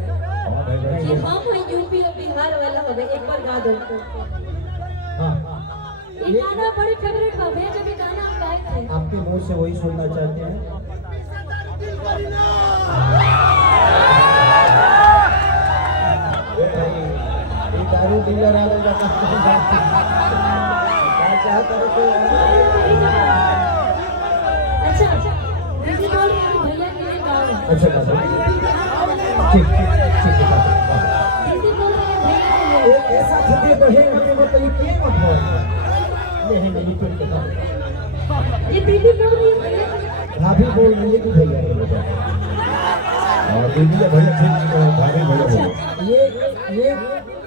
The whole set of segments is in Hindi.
ये हम यूपी और बिहार वाला होवे एक बार गा दो। हां ये गाना बड़ी फेवरेट बा भैया जब गाना हम गाए थे आपके मुंह से वही सुनना चाहते हैं। ये दारू डीलर वाले का क्या चाहता है तो अच्छा दीदी बोल रही है भैया के लिए गाओ। अच्छा ठीक है दीदी बोल रही है भैया के लिए एक ऐसा छुट्टी तो है कि मतलब ये क्या मत हो ये है नहीं तो ये दीदी बोल रही है भैया भाभी बोल रही है कि भैया और दीदी या भैया ठीक भाभी भैया बोलो।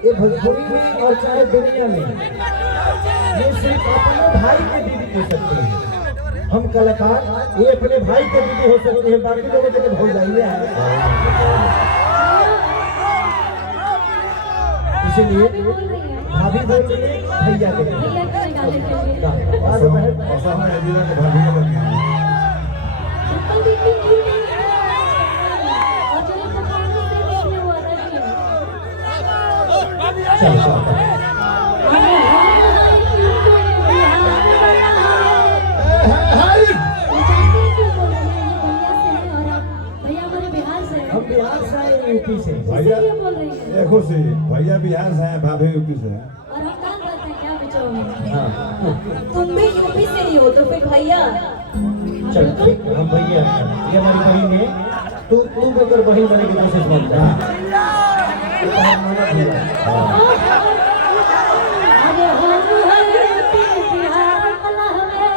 ये भोजपुरी में और चाहे दुनिया में ये सिर्फ अपने भाई के दीदी हो सकते हैं। हम कलाकार ये अपने भाई के दीदी हो सकते हैं, बाकी लोगों के भूल जाइए। इसलिए भाभी बोल रही है भैया के लिए भैया के लिए गाने के लिए ऐसा है अजीरा के भाभी का बन गया। अंकल दीदी क्यों नहीं है और जो ये परफॉर्मेंस देखने वो अलग ही है। चल हम बिहार से आए यूपी से। भैया देखो सी भैया बिहार से हैं, भाभी यूपी से हैं। तुम भी यूपी से ही हो तो फिर भैया चल ठीक है, हम भैया हैं। ये हमारी बहन है, तू अगर बहन बनने की कोशिश मत कर। अरे हम हैं बिहार वाला हमें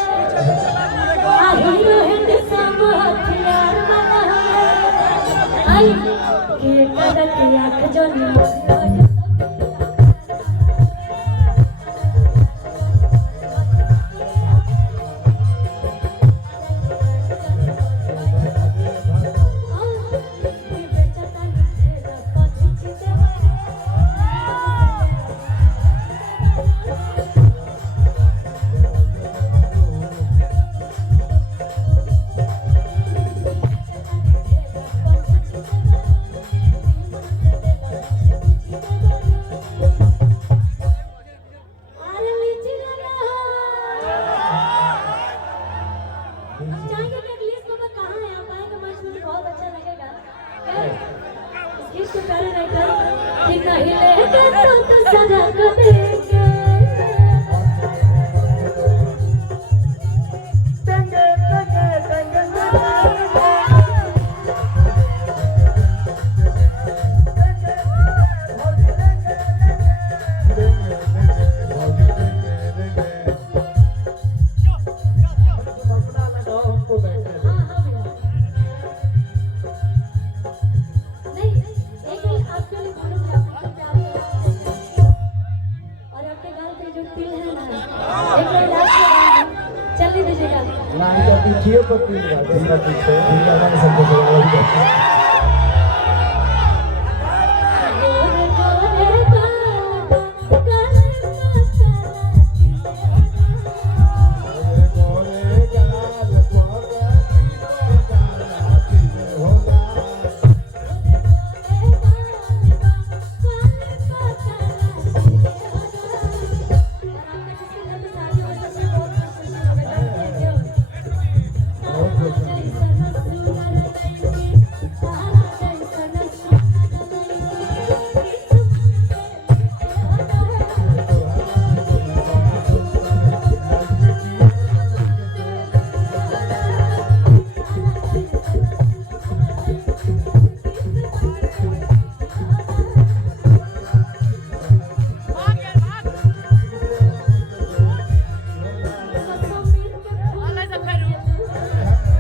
आही रोहित सब हथियार वाला हमें आई के कदक आंख जो ना इधर पीछे पर तीन बार, इधर पीछे, इधर हमारे सब कुछ